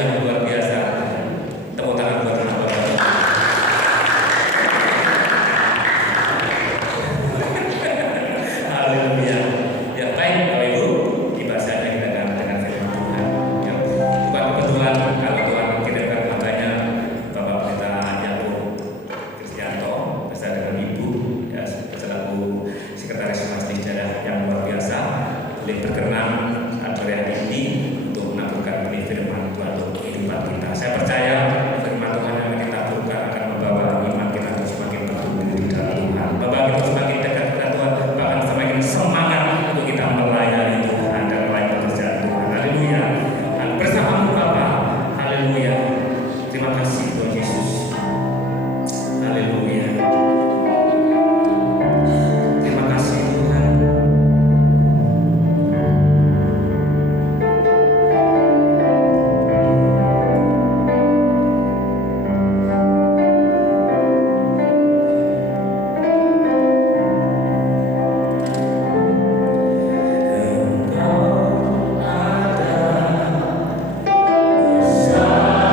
yang luar biasa. Tepuk tangan buat Bapak. Haleluya. Ya baik Bapak Ibu, tiba saja kita akan dengan firman Tuhan. Ya, bukan kebetulan kalau Tuhan mengirimkan hambanya Bapak Pendeta Yakub Kristianto bersama dengan Ibu ya selaku sekretaris majelis sejarah yang luar biasa boleh berkenan sore hari ini untuk menaburkan benih firman Tuhan untuk kehidupan kita. Saya percaya firman Tuhan yang kita taburkan akan membawa iman kita untuk semakin bertumbuh di dalam Tuhan, membawa kita semakin dekat dengan Tuhan, bahkan semakin semangat untuk kita melayani Tuhan dan melayani pekerjaan Tuhan. Haleluya. Bersamamu Bapa. Haleluya. Terima kasih Tuhan Yesus. Haleluya. Terima kasih Tuhan. Engkau ada bersamaku.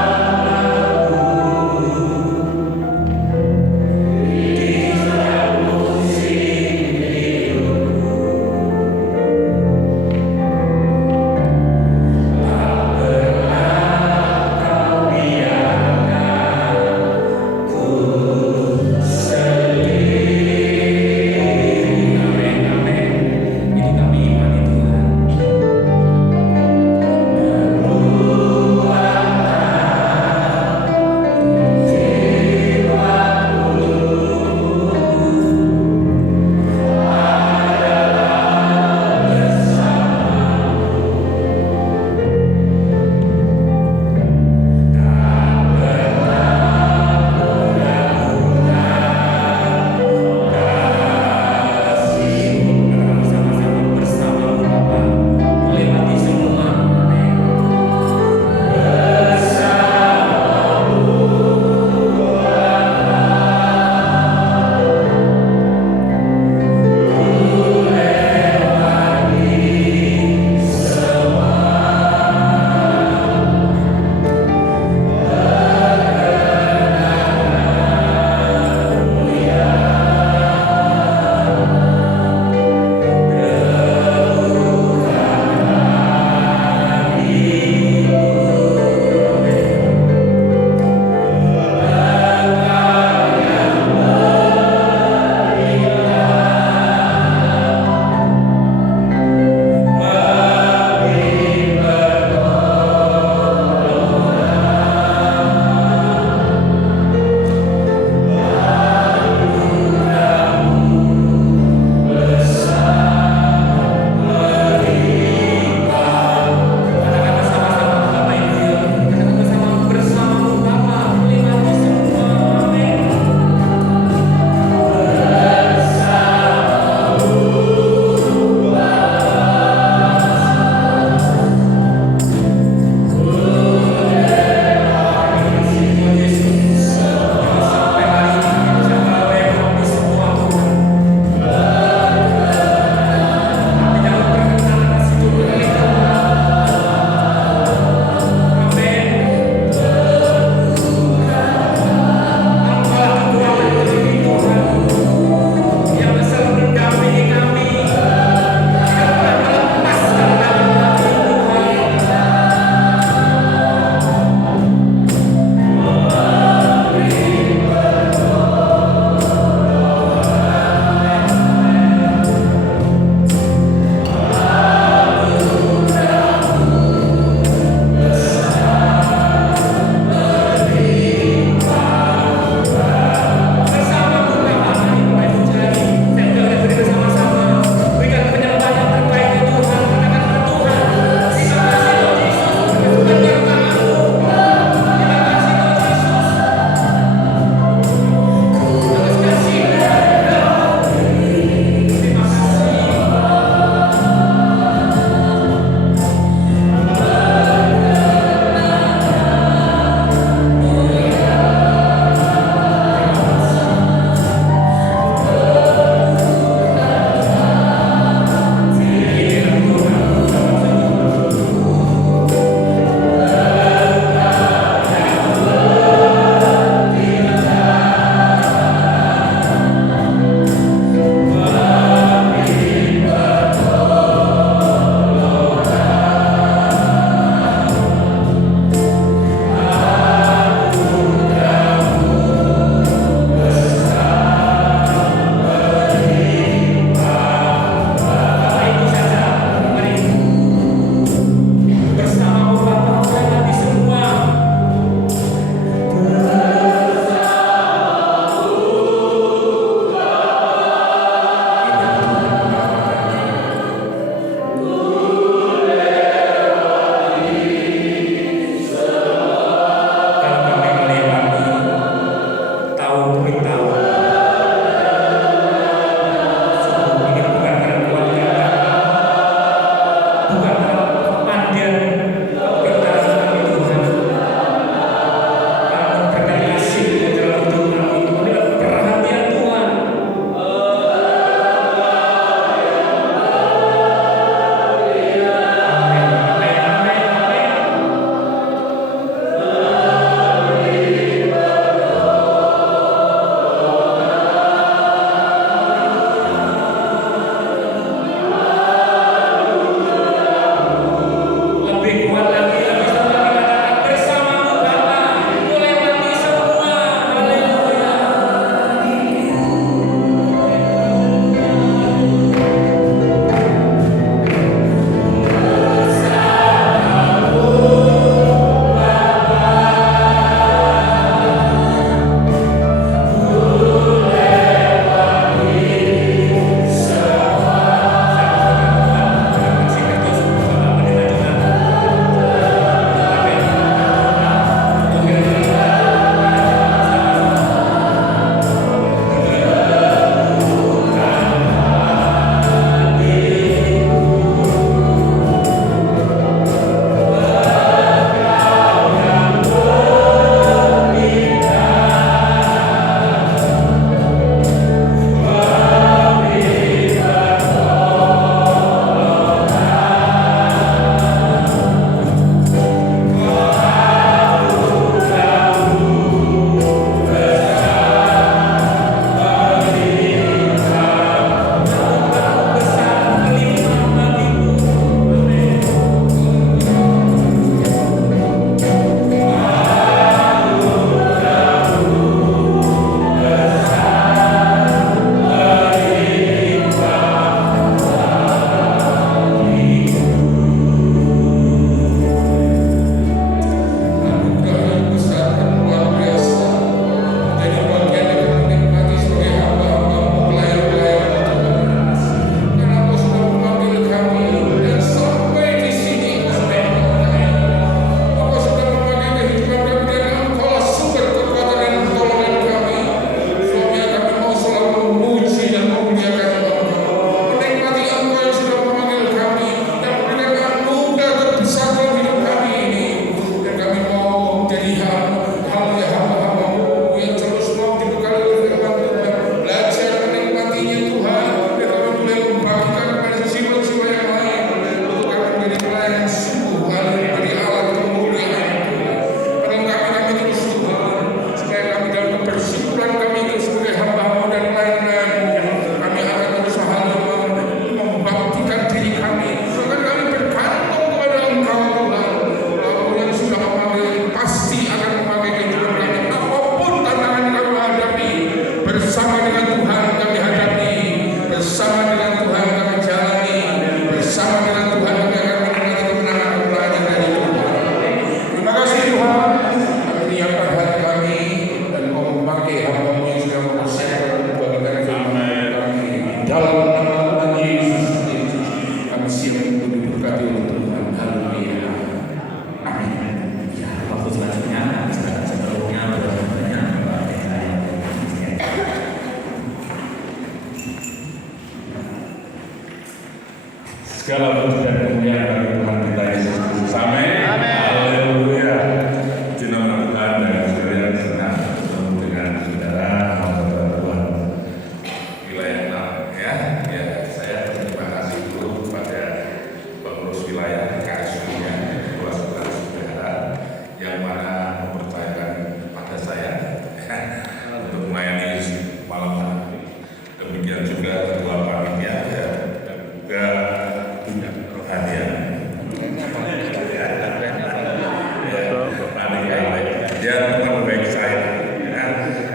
dia teman baik saya, ya,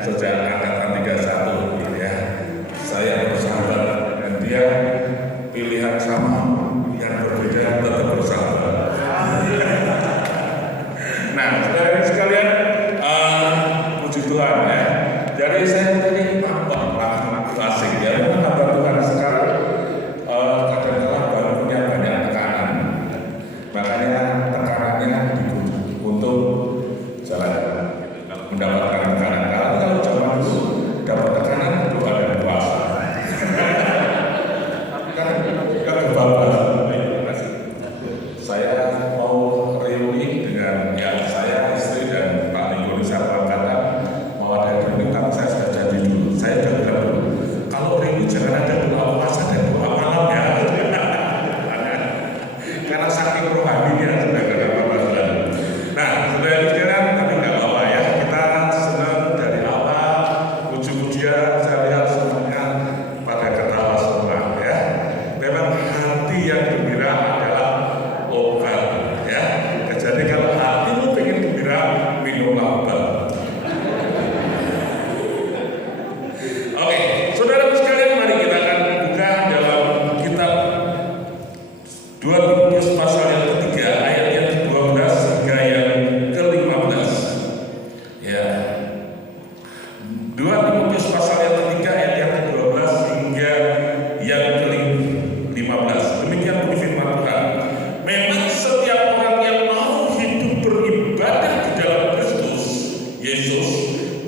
sejak angkatan 31, ya. Saya bersahabat dan dia pilihan sama yang berbeda tetap bersahabat. Nah, saudara sekalian, puji Tuhan, ya. Jadi saya tadi asik, ya. Hamba Tuhan sekarang kadang-kadang baru punya banyak tekanan, makanya tekanannya untuk jalan mendapatkan tekanan. Kalau zaman dulu dapat tekanan itu ada puasa. Kan kebablasan. Saya mau reuni dengan saya, istri dan Pak Niko Sarwan kata mau ada reuni, tapi saya sudah janji dulu. Saya sudah bilang dulu, kalau reuni jangan ada doa puasa dan doa malam ya. Karena saking rohaninya sudah kena apa-apa. Nah, sudah sekalian, tapi nggak apa-apa ya. Kita senang dari awal, ujung-ujungnya saya lihat semuanya pada ketawa semua ya. Memang hati yang gembira adalah obat ya. Jadi kalau hatimu pengen gembira, minumlah obat. Oke, saudara sekalian, mari kita akan buka dalam kitab 2 Timotius pasal yang ketiga ayat yang ke-12 hingga yang ke-15. Ya. 2 Timotius pasal yang ketiga ayat yang ke-12 hingga yang ke-15. Demikian bunyi firman Tuhan. Memang setiap orang yang mau hidup beribadah di dalam Kristus Yesus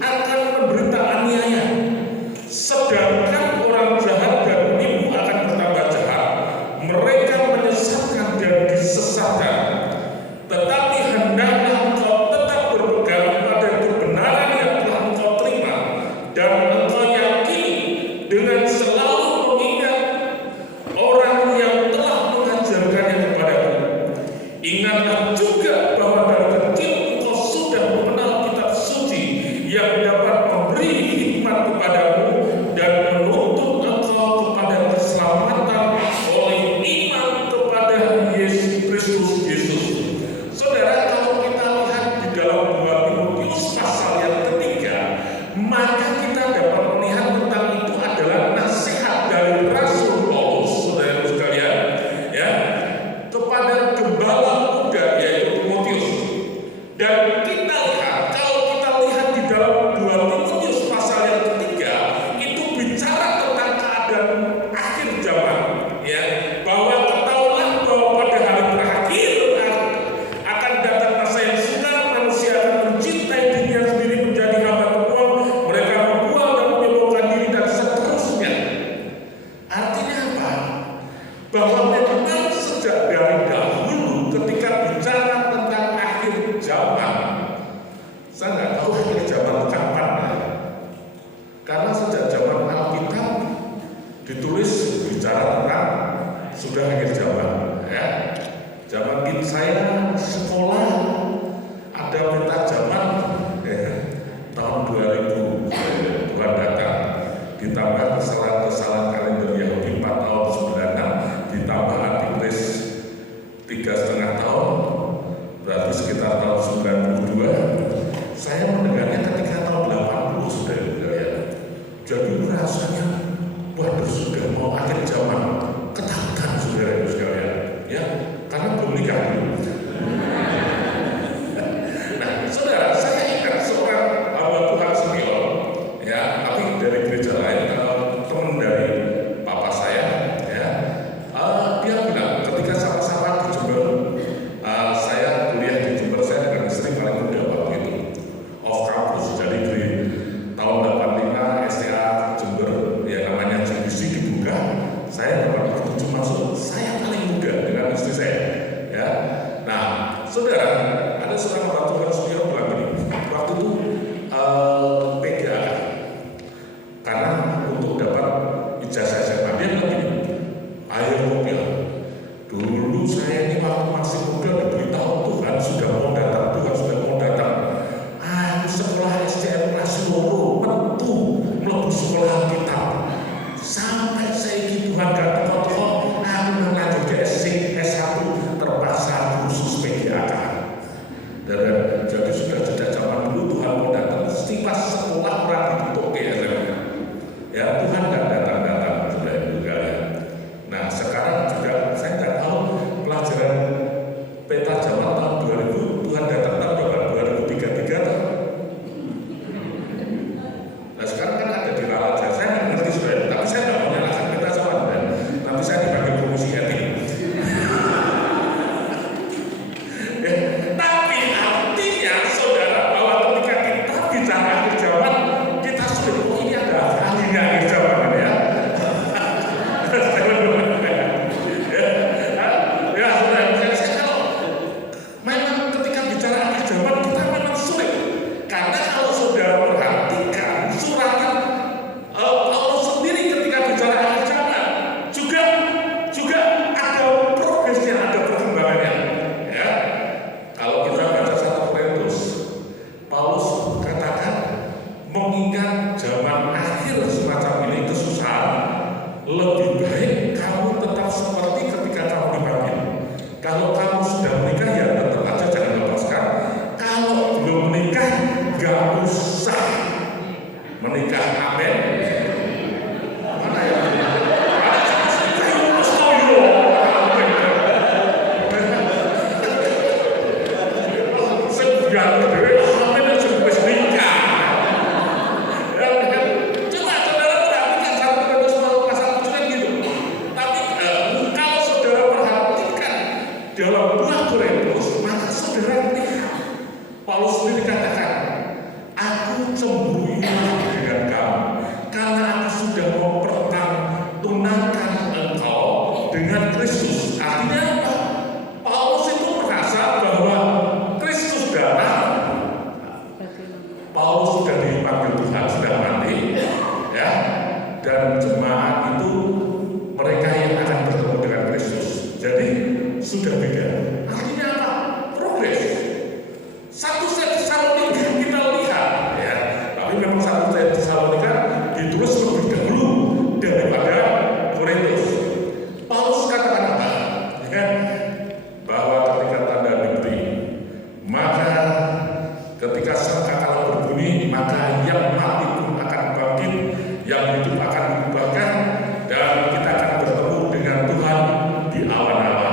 akan menderita aniaya. Sedangkan orang jahat dan penipu akan bertambah jahat. Mereka menyesatkan dan disesatkan. Tetapi hendaklah engkau tetap berpegang pada kebenaran yang telah engkau terima dan engkau yakini dengan selalu mengingat orang yang telah mengajarkannya kepadamu. Ingatlah juga bahwa dari kecil engkau sudah mengenal kitab suci yang dapat memberi hikmat kepadamu dan menuntun engkau kepada keselamatan oleh iman kepada Yesus Kristus Yesus. Saudara, kalau kita lihat di dalam 2 Timotius pasal yang ketiga, maka kita dapat melihat tentang itu adalah nasihat dari Rasul Paulus, saudara sekalian, ya, kepada gembala muda yaitu Timotius. Dan kita lihat, kalau kita lihat di dalam 2 Timotius pasal yang ketiga, itu bicara tentang keadaan akhir zaman, ya, bahwa ketahuilah bahwa pada hari terakhir akan datang masa yang sukar, manusia akan mencintai dirinya sendiri menjadi hamba Tuhan, mereka membuang dan menyembuhkan diri dan seterusnya. Artinya apa? Bahwa memang sejak dari dahulu ketika bicara tentang akhir zaman, saya nggak tahu akhir zaman kapan ya. Karena sejak zaman Alkitab ditulis bicara tentang sudah akhir zaman ya. Zaman saya sekolah ada peta zaman tahun 2000 Tuhan datang, ditambah kesalahan kalender Yahudi 4 tahun 96, ditambah Antikris 3,5 tahun, berarti sekitar tahun 92. Saya mendengarnya ketika tahun 80 sudah ya. Jadi rasanya waduh sudah mau akhir zaman, ketakutan saudara sekalian ya, karena belum nikah dulu. mengingat zaman akhir semacam ini kesusahan, lebih baik kamu tetap seperti ketika kamu dipanggil. Kalau kamu sudah menikah ya tetap aja jangan lepaskan. Kalau belum menikah gak usah menikah. Amin. Mana ya? Dalam 2 Korintus, maka saudara lihat Paulus sendiri katakan, aku cemburu dengan kamu karena aku sudah mempertunangkan engkau dengan Kristus. Artinya apa? Paulus itu merasa bahwa Kristus datang. Paulus sudah dipanggil Tuhan, sudah mati, ya, dan jemaat itu mereka yang akan bertemu dengan Kristus. Jadi sudah beda. Artinya apa? Progres. 1 Tesalonika kita lihat, ya. Tapi memang 1 Tesalonika ditulis lebih dahulu daripada Korintus. Paulus katakan apa? Ya, bahwa ketika tanda diberi, maka ketika sangkakala berbunyi, maka yang mati pun akan bangkit, yang hidup akan diubahkan, dan kita akan bertemu dengan Tuhan di awan-awan.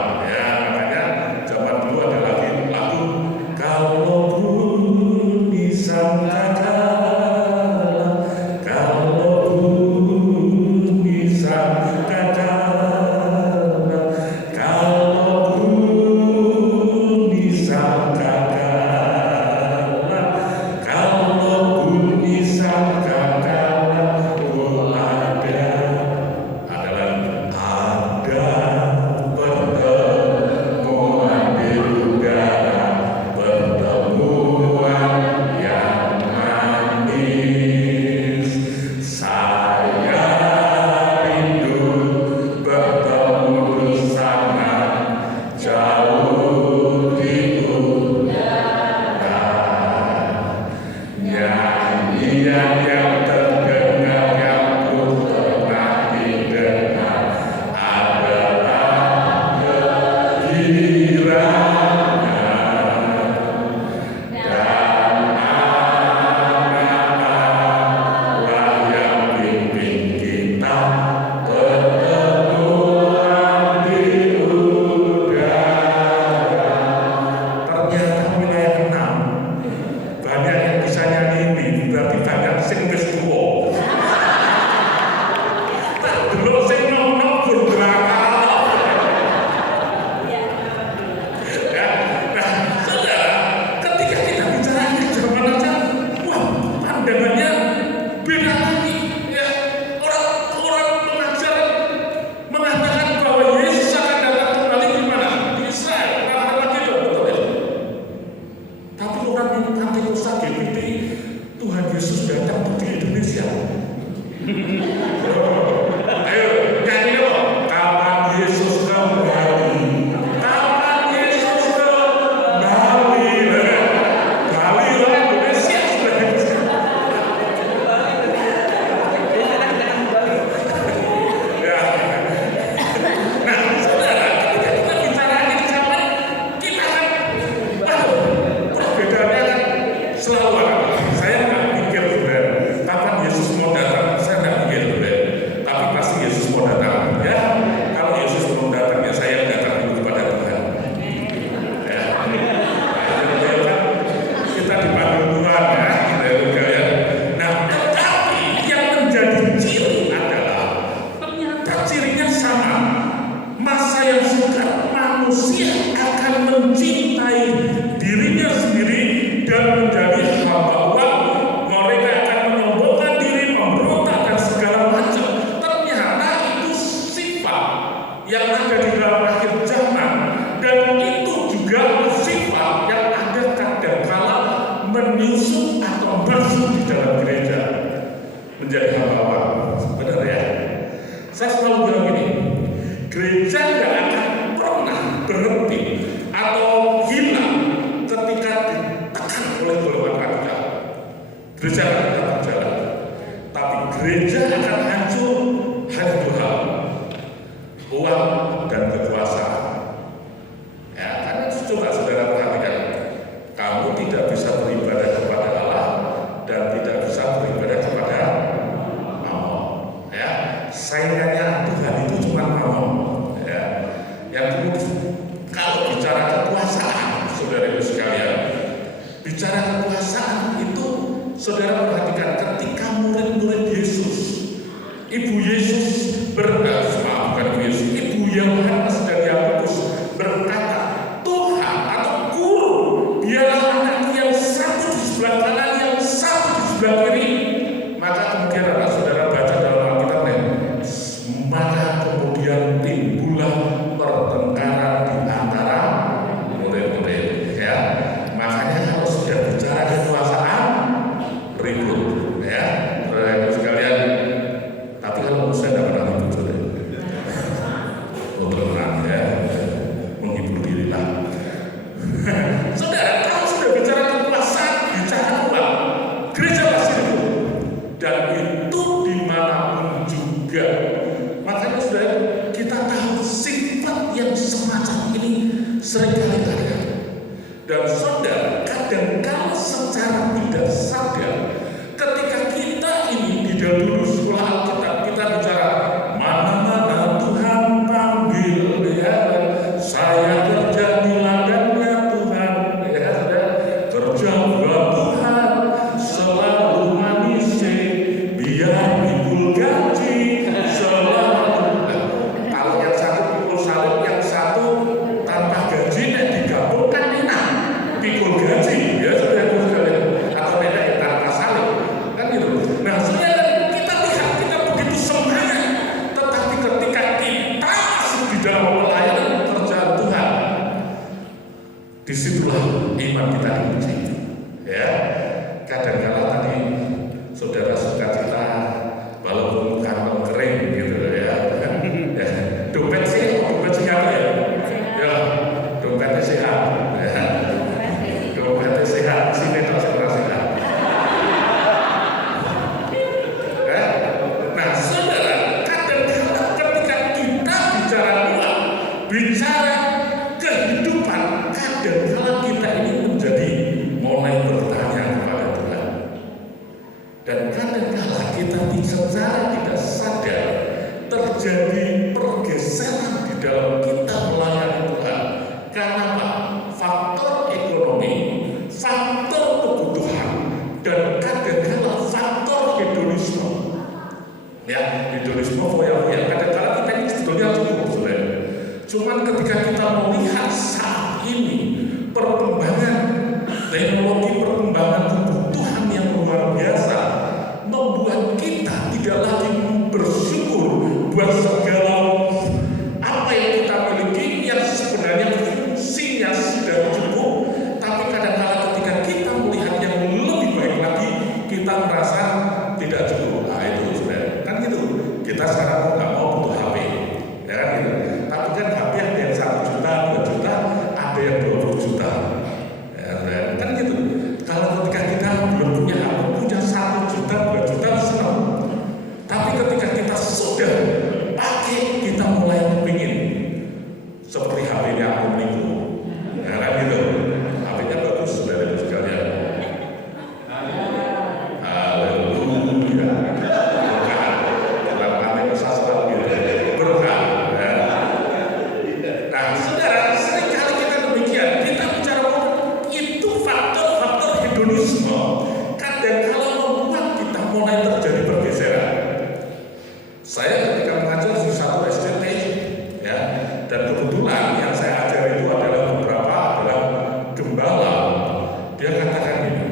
Menjadi hamba. Benar ya? Saya selalu bilang gini, gereja nggak akan pernah berhenti atau hilang ketika ditekan oleh golongan radikal. Gereja akan tetap berjalan. gereja akan hancur hanya dua hal, uang dan kekuasaan. Ya, karena coba saudara perhatikan, kamu tidak bisa beribadah kepada Allah dan tidak bisa beribadah kepada Mammon. Ya, saingannya Tuhan itu cuma Mammon. Ya, yang kalau bicara kekuasaan, saudara-saudara sekalian, bicara kekuasaan itu, saudara perhatikan ketika murid-murid Yesus, Ibu Yesus Ibu Yohanes dan Yakobus berkata, Tuhan atau Guru, dialah anakku yang satu di sebelah kanan, yang satu di sebelah kiri. Maka kemudian apa saudara baca dalam Alkitab, maka kemudian timbullah pertengkaran di antara murid-murid. Ya, makanya kalau sudah bicara kekuasaan, ribut. Ya, saudara sekalian. Tapi kalau saya tidak pernah ribut, saudara. Tenang ya, menghibur diri lah. Saudara, kalau sudah bicara kekuasaan, bicara uang, gereja pasti ribut. Dan itu dimanapun juga. Makanya saudara, kita tahu sifat yang semacam ini seringkali ada. Dan saudara, kadang-kadang secara tidak sadar, ketika kita ini di dalam sekolah Alkitab, kita bicara mana-mana Tuhan panggil, ya, saya kerja di ladangnya Tuhan, ya, kerja buat Tuhan, selalu manis, biar pikul gaji, selalu. Kalau yang satu pikul salib, yang satu tanpa gaji, digabungkan enak, pikul gaji, ya sudah sekalian, atau nenek tanpa salib, kan gitu. Nah, sebenarnya kita lihat kita begitu semangat, tetapi ketika kita masuk di dalam pelayanan kerjaan Tuhan, disitulah iman kita diuji. Ya, kadang-kala tadi saudara sukacita walaupun kantong kering gitu ya. Ya, dompet sih, dompet sehat ya. Ya, dompetnya sehat. Ya, dompetnya sehat, sini tak sehat. Ya, nah saudara, kadang-kala ketika kita bicara uang, bicara kehidupan, kadang-kala kita ini menjadi mulai bertanya kepada Tuhan. Dan kadang-kala kita secara tidak sadar terjadi pergeseran di dalam kita melayani Tuhan. Karena apa? Faktor ekonomi, faktor kebutuhan, dan kadang-kala faktor hedonisme. Ya, hedonisme foya-foya. Kadang-kala kita ini sebetulnya cukup, saudara. Cuman ketika kita melihat saat ini perkembangan teknologi, perkembangan kebutuhan yang luar biasa, membuat kita tidak lagi bersyukur buat segala apa yang kita miliki yang sebenarnya fungsinya sudah cukup. Tapi kadang-kala ketika kita melihat yang lebih baik lagi, kita merasa tidak cukup. Nah itu saudara, kan gitu. Kita sekarang nggak mau butuh HP, ya kan gitu. Tapi kan HP ada yang 1 juta, 2 juta, ada yang 20 juta. Ya, kan gitu. Kalau ketika kita belum punya HP, punya 1 juta, 2 juta, senang. Tapi ketika kita sudah pakai, kita mulai kepingin seperti HP-nya aku minggu. Ya kan gitu. HP-nya bagus, saudara sekalian. Haleluya. Berkah. Dalam arti sastra gitu. Berkah. Ya. Nah, saudara, seringkali kita demikian. Kita bicara itu faktor-faktor hedonisme. Kadang-kala membuat kita mulai terjadi pergeseran. Saya ketika mengajar di satu SDT, ya, dan kebetulan yang saya ajar itu adalah beberapa adalah gembala. Dia katakan ini,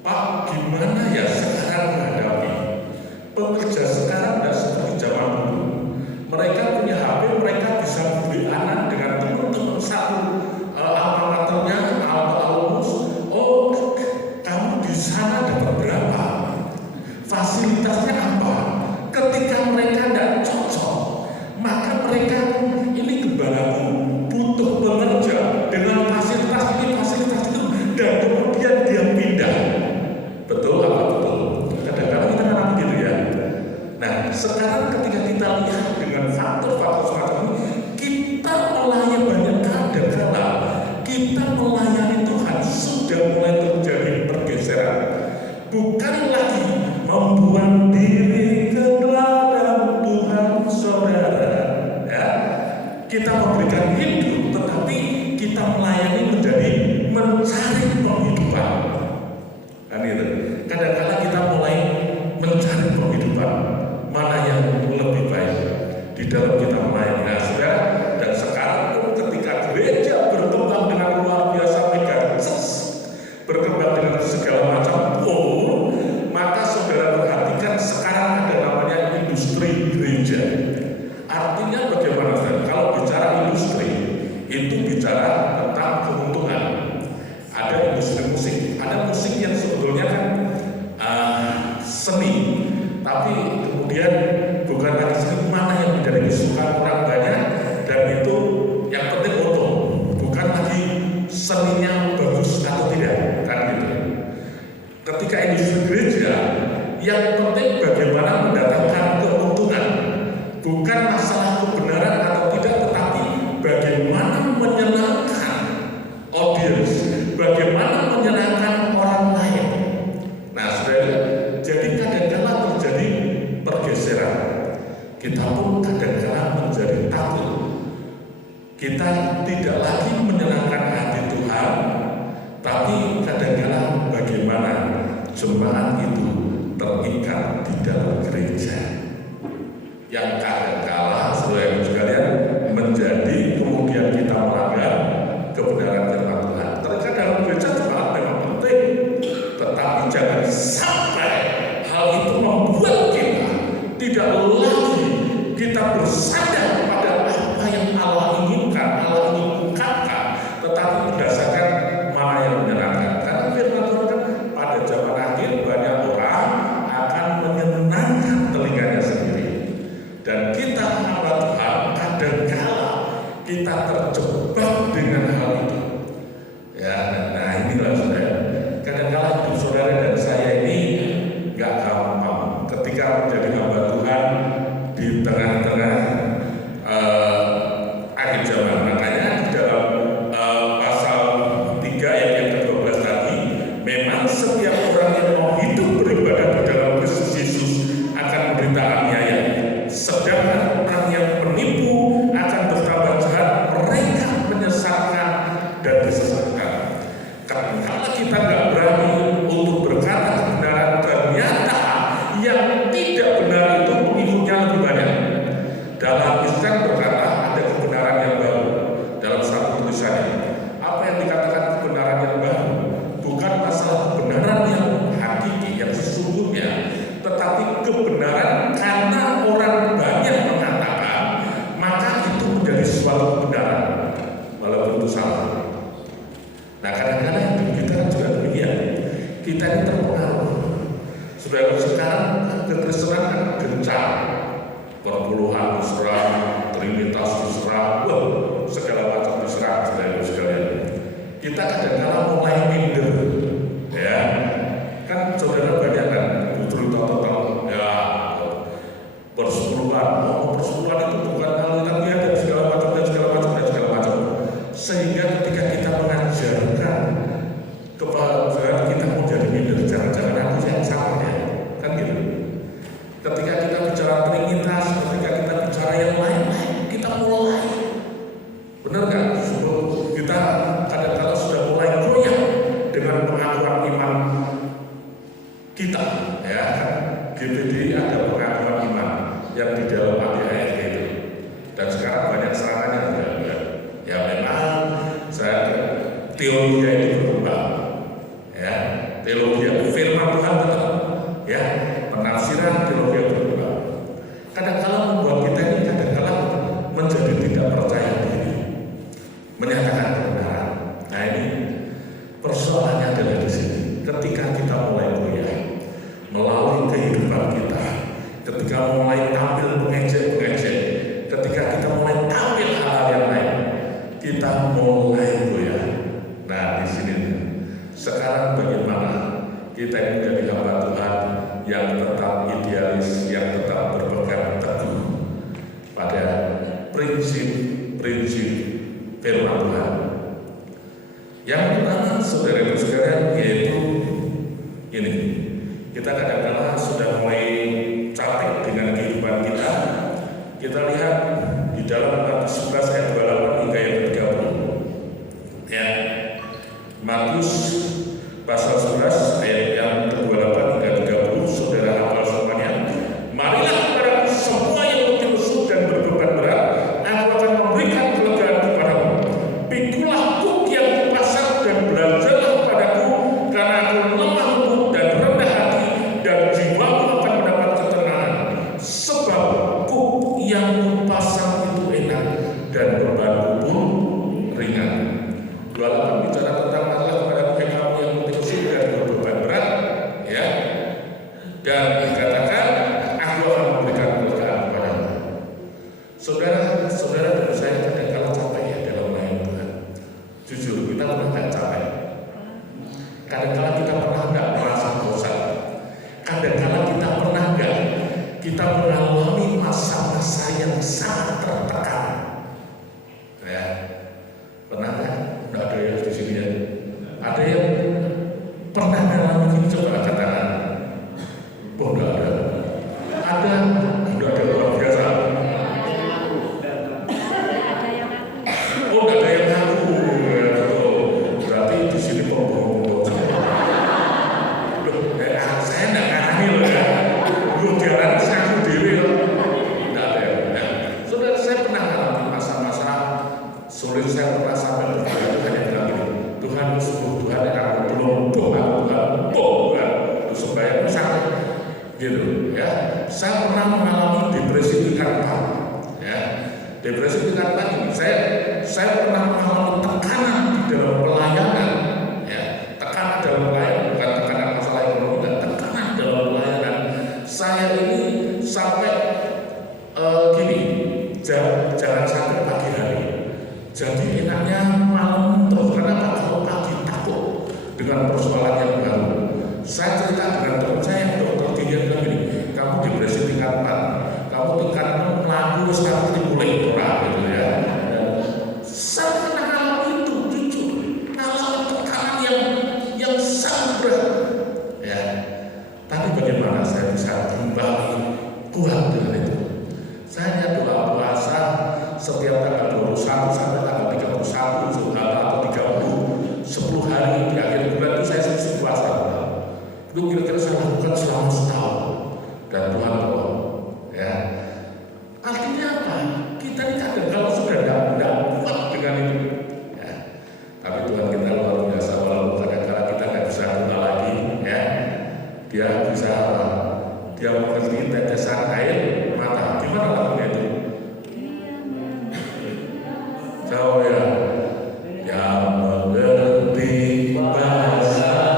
Pak, gimana ya sekarang menghadapi pekerja sekarang dan seperti zaman dulu. Mereka punya HP, mereka bisa beli anak dengan teman-teman satu alma maternya, almus. Oh, kamu di sana dapat berapa? Fasilitasnya apa? Ketika mereka tidak cocok, maka mereka ini gembalaku butuh pekerja dengan fasilitas ini, fasilitas itu, dan kemudian dia pindah. Betul apa betul? Kadang-kadang kita kan gitu ya. bukan lagi membuang diri ke ladang Tuhan, saudara. Ya, kita memberikan hidup, tetapi kita melayani menjadi mencari penghidupan. Kan itu. Kadang-kadang kita mulai mencari penghidupan, mana yang lebih baik di dalam kita melayani. Nah, saudara, dan sekarang pun ketika gereja berkembang dengan luar biasa megaces, berkembang dengan segala macam pun, maka saudara perhatikan sekarang ada namanya industri gereja. Artinya bagaimana, saudara? Kalau bicara industri, itu bicara tentang keuntungan. Ada industri musik, ada musik yang sebetulnya kan seni, tapi kemudian bukan lagi seni, mana yang menjadi kesukaan orang banyak, dan itu yang penting untung, bukan lagi seninya bagus atau tidak, kan gitu. Ketika industri gereja, yang penting bagaimana mendatangkan keuntungan, bukan masalah kebenaran atau tidak, tetapi bagaimana menyenangkan audiens, bagaimana menyenangkan orang lain. Nah, saudara, jadi kadang-kadang terjadi pergeseran. Kita pun kadang-kadang menjadi takut. Kita tidak lagi menyenangkan hati Tuhan, tapi kadang-kadang bagaimana jemaat itu terikat di dalam gereja, yang kadang-kadang saudara sekalian menjadi kemudian kita melanggar kebenaran firman Tuhan. Terkadang dalam gereja jemaat memang penting, tetapi jangan sampai hal itu membuat kita tidak lagi kita bersandar pada apa yang Allah inginkan, Allah ingin ungkapkan, tetapi berdasarkan mana yang menyenangkan. Karena firman Tuhan kan pada zaman akhir banyak orang akan menyenangkan telinganya sendiri, dan kita hamba Tuhan kadang-kala kita terjebak dengan hal itu. Ya, nah inilah saudara. Kadang-kala hidup saudara dan saya ini nggak gampang ketika menjadi hamba Tuhan di tengah-tengah akhir zaman. Makanya di dalam pasal 3 ayat yang ke-12 tadi, memang setiap orang yang mau hidup beribadah di dalam Kristus Yesus akan menderita aniaya, sedangkan orang yang penipu akan bertambah jahat, mereka menyesatkan dan disesatkan. Karena kita nggak berani untuk berkata kebenaran, ternyata yang tidak benar itu pengikutnya lebih banyak. Dalam Islam berkata ada kebenaran yang baru. Dalam satu tulisannya, apa yang dikatakan kebenaran yang baru bukan masalah kebenaran yang hakiki, yang sesungguhnya, tetapi kebenaran karena orang banyak mengatakan, maka itu menjadi suatu kebenaran walaupun itu salah. Nah, kadang-kadang kita juga demikian. Kita ini terpengaruh. Saudara, sekarang kekristenan kan gencar, perpuluhan diserang, trinitas diserang, segala macam diserang, saudara sekalian. Kita kadang-kadang mulai minder, ya. Kan saudara banyak kan putri total, ya, persepuluhan. Persepuluhan itu bukan hal yang dan segala macam dan segala macam dan segala macam. Sehingga ketika kita mengajarkan kepada kita mau jadi minder, jangan-jangan aku yang salah ya, kan gitu. Ketika kita bicara trinitas, ketika kita bicara yang lain-lain, kita mulai, benar nggak? Kita kadang-kadang sudah mulai goyah dengan pengakuan iman kita, ya kan? GBD ada pengakuan iman yang di dalam ADART itu, dan sekarang banyak serangannya juga. Ya memang saya teologi itu berubah, ya teologi firman Tuhan tetap, ya penafsiran teologi berubah. Kadang-kadang membuat kita ini kadang-kadang menjadi tidak percaya diri, menyatakan kebenaran. Nah ini persoalannya adalah di sini. Ketika kita mulai goyah melalui kehidupan kita, ketika mulai tampil pengejek-pengejek, ketika kita mulai tampil hal-hal yang lain, kita mulai goyah. Nah di sini sekarang bagaimana kita ini menjadi hamba Tuhan yang tetap idealis, yang tetap berpegang teguh pada prinsip-prinsip firman Tuhan. Yang pertama, saudara-saudara, yaitu ini, kita kadang-kadang sudah mulai capek dengan kehidupan kita. Kita lihat di dalam Matius 11 ayat 28 hingga yang 30. Ya. Matius pasal 11 ayat yang 28 hingga 30, saudara hafal semuanya. Marilah kepadaku semua yang letih lesu dan berbeban berat, aku akan memberikan kelegaan kepadamu. Pikulah kuk yang kupasang dan belajarlah kepadaku, karena aku lemah lembut dan rendah hati, dan jiwamu akan mendapat ketenangan. Sebab kuk yang kupasang itu enak dan bebanku pun ringan. 28 bicara tentang marilah kepadaku hai kamu yang letih lesu dan berbeban berat, ya. Dan dikatakan aku akan memberikan kelegaan kepadamu. Saudara dan saya kadang-kadang capek ya dalam melayani Tuhan. Jujur, kita pernah nggak capek? Kadang-kadang kita pernah nggak merasa bosan? Kadang-kadang kita pernah nggak kita mengalami masa-masa yang sangat tertekan? Ya, pernah nggak? Nggak ada yang di sini ya. Ada yang pernah mengalami ini, coba angkat tangan. Oh, nggak ada. Ada, nggak ada, luar biasa. Oh, nggak ada yang ngaku. Berarti di sini pembohong. Saya nggak ngarani loh ya. Lu jalan saya sendiri loh. Nggak ada yang. Saudara, saya pernah mengalami masa-masa sulit. Saya pernah sampai berdoa itu hanya bilang gini, Tuhan sungguh Tuhan yang aku belum doa Tuhan supaya sangat gitu ya. Saya pernah mengalami depresi tingkat 4 ya. Depresi tingkat 4 ini saya pernah mengalami tekanan di dalam pelayanan ya. Tekanan dalam pelayanan, bukan tekanan masalah ekonomi, dan tekanan dalam pelayanan. Saya ini sampai gini, jangan sampai pagi hari. Jadi enaknya malam terus, karena kalau pagi takut dengan persoalan yang baru. Saya cerita dengan teman saya yang dokter dia bilang gini, kamu depresi tingkat 4, kamu tingkat 6 lalu sekarang dimulai kurang gitu ya. Dan saya pernah mengalami itu, jujur, mengalami tekanan yang sangat berat ya. Tapi bagaimana saya bisa kembali kuat dengan itu? Saya doa puasa setiap tanggal 21 sampai tanggal 31 atau 30, 10 hari di akhir bulan itu saya selesai puasa. Itu kira-kira saya lakukan selama setahun dan Tuhan tolong ya. Artinya apa? Kita ini kadang kalau sudah tidak kuat dengan itu ya. Tapi Tuhan kita luar biasa, walaupun kadang-kadang kita nggak bisa doa lagi ya. Dia bisa, dia mengerti tetesan air mata. Gimana lagunya itu? Jauh ya. Yang mengerti bahasa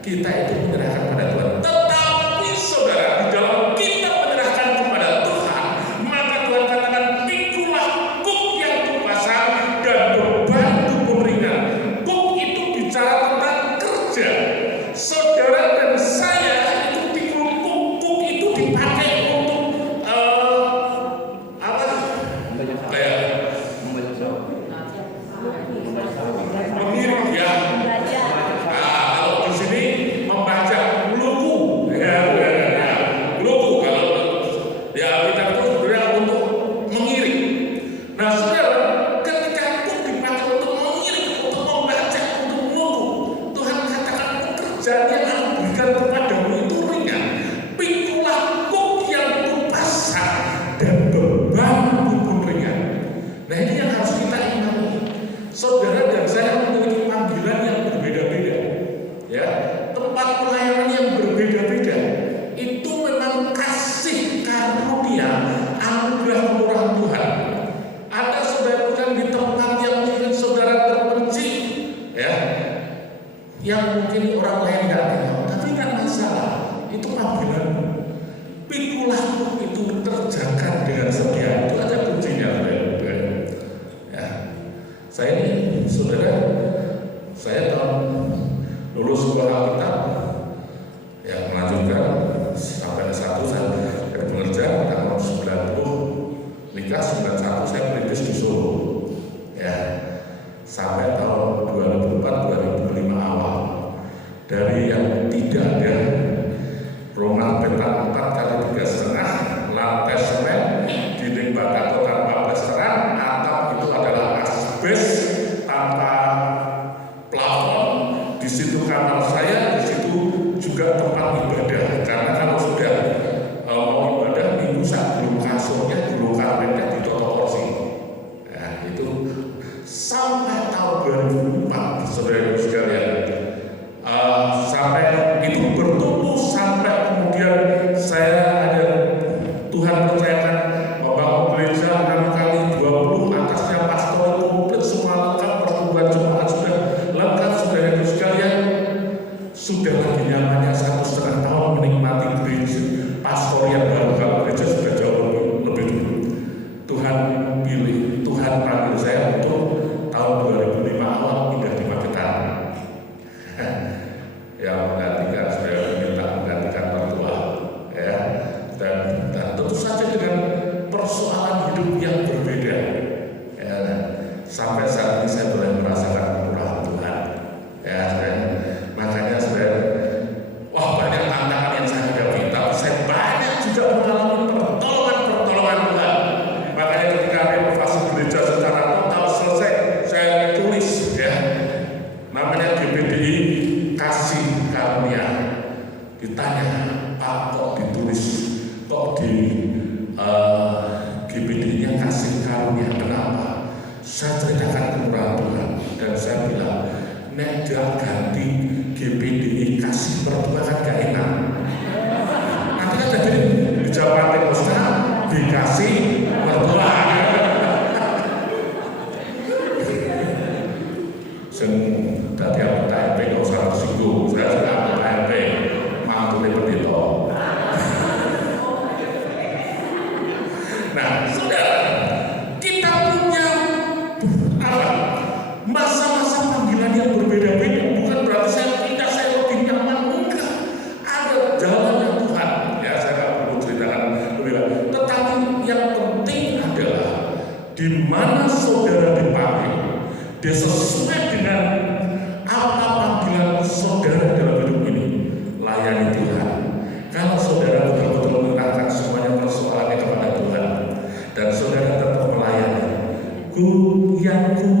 kita itu menyerahkan pada Tuhan. Tetapi saudara, di dalam kita menyerahkan kepada Tuhan, maka Tuhan katakan, pikulah kuk yang kupasang dan bebanku pun ringan. Kuk itu bicara tentang kerja. Saudara dan saya itu pikul kuk itu dipakai untuk apa? Kayak mengirim ya. Kalau di sini pekerjaan yang aku berikan kepadamu itu ringan. Pikulah kuk yang kupasang dan bebanku pun ringan. Nah, ini yang harus kita imani. Saudara dan saya memiliki panggilan yang berbeda-beda, ya, tempat pelayanan yang berbeda-beda. Itu memang kasih karunia, anugerah kemurahan Tuhan. Ada saudara yang di tempat yang mungkin saudara terpencil, ya, yang mungkin orang lain nggak kenal, tapi nggak masalah. Itu panggilanmu. Pikulah itu terjaga dengan setia. Itu ada kuncinya, saudara. Ya. Saya ini, saudara, saya tahun lulus sekolah Alkitab, ya, melanjutkan sampai S1 saya bekerja tahun 90, nikah 91 saya merintis di Solo, ya, sampai tahun 2004-2005 awal. Dari yang tidak ada rumah petak 4x3,5, lantai semen, dinding bata tanpa plesteran, atap itu adalah asbes tanpa plafon. Di situ kamar saya, di situ juga tempat ibadah. Karena kalau sudah mau ibadah minggu gulung kasurnya, gulung karpetnya, ditotok kursi. Nah, itu sampai tahun 2004, saudara sekalian. Sampai itu bertumbuh sampai kemudian saya ada Tuhan percayakan membangun gereja 6 kali 20, atasnya pastor komplit semua lengkap, pertumbuhan jemaat sudah lengkap, saudara sekalian. Sudah lagi nyamannya 1,5 tahun menikmati gereja pastor yang baru, kalau gereja sudah jauh lebih dulu. Tuhan pilih, Tuhan panggil saya untuk tahun 2005 awal pindah di Magetan. Yang menggantikan, saudara minta menggantikan mertua, ya, dan tentu saja dengan persoalan hidup yang berbeda, ya. Sampai saat ini saya mulai merasakan kemurahan Tuhan, ya, dan makanya saudara, wah, banyak tantangan yang saya hadapi, tapi saya banyak juga mengalami pertolongan Tuhan. Makanya ketika renovasi gereja secara total selesai, saya tulis, ya, namanya GPDI kasih karunia. Ditanya, Pak, kok ditulis, kok di GPDI-nya kasih karunia, kenapa? Saya ceritakan kemurahan Tuhan, dan saya bilang, nek ganti GPDI kasih mertua kan gak enak. Nanti kan jadi di Jawa Timur dikasih mertua. Tadi aku KMP nggak usah tersinggung, saya sudah ambil KMP, mampu pendeta. Nah, saudara, kita punya apa? Masa-masa panggilan yang berbeda-beda. Bukan berarti saya pindah, saya lebih nyaman, enggak. Ada jalannya Tuhan. Ya, saya nggak perlu ceritakan lebih lanjut. Tetapi yang penting adalah di mana saudara dipanggil, dia sesuai dengan apa panggilan saudara dalam hidup ini. Layani Tuhan. Kalau saudara betul-betul menyerahkan semuanya persoalannya kepada Tuhan, dan saudara tetap melayani, yang ku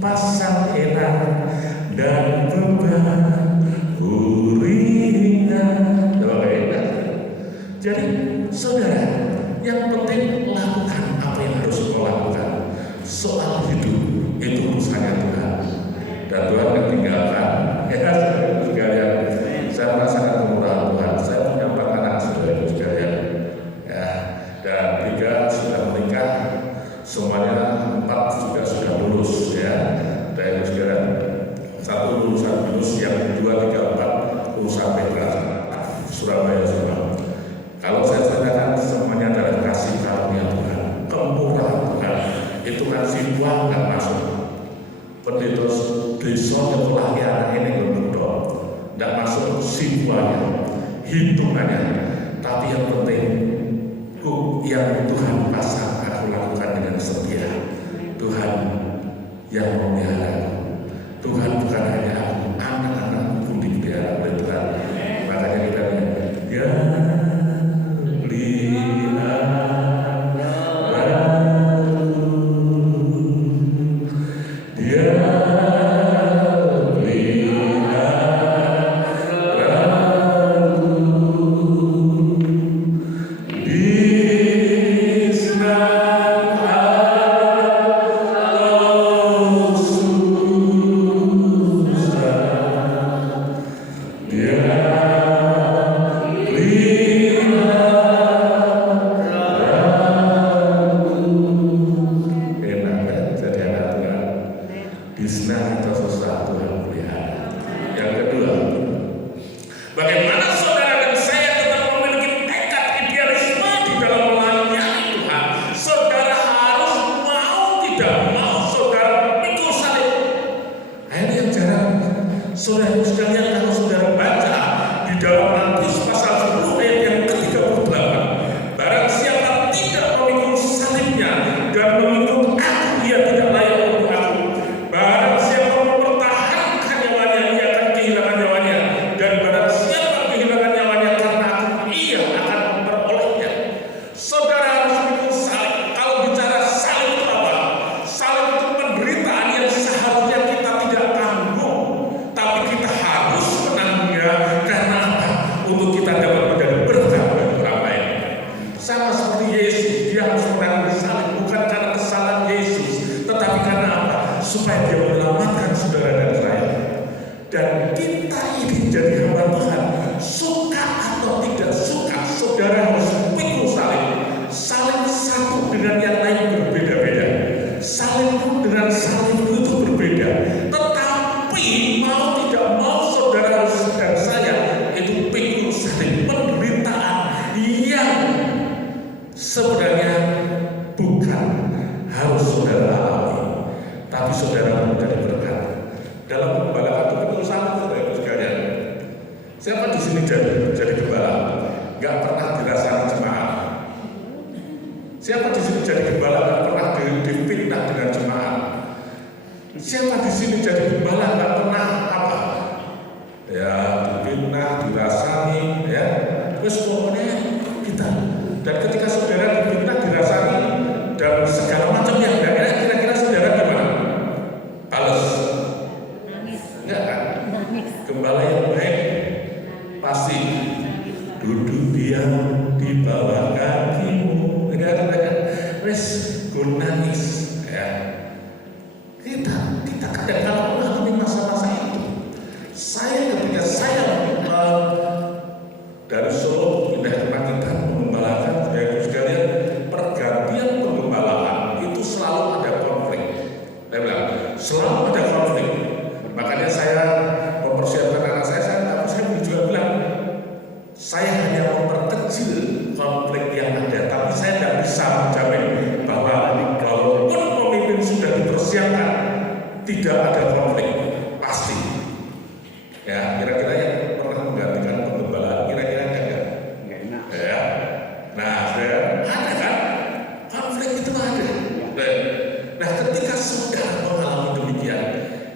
pasang enak dan beban ringan. Enak. Jadi saudara, yang penting lakukan apa yang harus kau lakukan. Soal hidup itu urusannya Tuhan, dan Tuhan meninggalkan. Ya, saudara sekalian, saya merasakan kemurahan Tuhan. Saya punya 4 anak, saudara sekalian, ya, dan 3 sudah menikah, semuanya 4 juga sudah lulus, ya, dan sekalian. 1 lulusan lulus, yang 2, 3, 4 lulusan Petra, Surabaya semua. Kalau saya ceritakan semuanya adalah kasih karunia Tuhan, kemurahan Tuhan. Itu kan si buah nggak masuk. Pendeta desa yang lagi anak ini berdoa, nggak masuk si buahnya, hitungannya. Tapi yang penting, yang Tuhan pasang aku lakukan dengan setia. Tuhan yang memelihara. Tuhan bukan hanya aku, anak-anakku pun dipelihara oleh Tuhan. Makanya kita ya sekalian, kalau saudara baca di dalam Matius pasal 10 ayat yang ke-38, barang siapa tidak memikul salibnya dan mengikut aku, ia tidak layak untuk aku. Barang siapa mempertahankan nyawanya, ia akan kehilangan nyawanya, dan barang siapa kehilangan nyawanya karena aku, ia akan memperolehnya. Saudara harus memikul salib. Kalau bicara salib itu apa? Salib itu penderitaan yang seharusnya kita tidak tanggung, tapi kita harus menanggungnya. Karena apa? Untuk kita dapat menjadi berkat bagi orang lain. Sama seperti Yesus, dia harus menanggung salib bukan karena kesalahan Yesus, tetapi karena apa? Supaya dia menyelamatkan saudara dan saya. Dan kita ini jadi hamba Tuhan, suka atau tidak suka, saudara harus pikul salib. Salib satu dengan yang lain berbeda-beda. Salib dengan salib itu berbeda. Tetapi mau tidak mau saudara harus dan saya itu pikul salib, penderitaan yang sebenarnya bukan harus saudara alami, tapi saudara menjadi berkat. Dalam pembalakan itu pikul salib, saudara sekalian. Siapa di sini jadi gembala? Gak pernah dirasakan jemaat. Siapa di sini jadi gembala gak pernah dipindah dengan jemaat? Siapa di sini jadi gembala gak pernah apa? Ya, dipindah, dirasani, ya. Terus pokoknya kita. Dan ketika saudara dipindah, dirasani dan segala macam yang kira-kira saudara gimana? Pales? Enggak kan? Gembala yang baik pasti duduk diam di bawah kakimu, wes gue nangis, ya. Kita kadang-kadang mengalami masa-masa itu. Ketika saya dari Solo pindah ke Pacitan mengembalakan, saudara sekalian, pergantian penggembalaan itu selalu ada konflik. Saya bilang selalu ada konflik. Makanya saya mempersiapkan anak saya juga bilang, saya hanya memperkecil konflik yang ada, tapi saya tidak bisa menjamin bahwa walaupun pemimpin sudah dipersiapkan tidak ada konflik pasti. Ya, kira-kira yang pernah menggantikan penggembalaan kira-kira ada nggak? Nggak enak. Ya, nah ada kan? Konflik itu ada. Nah, ketika sudah mengalami demikian,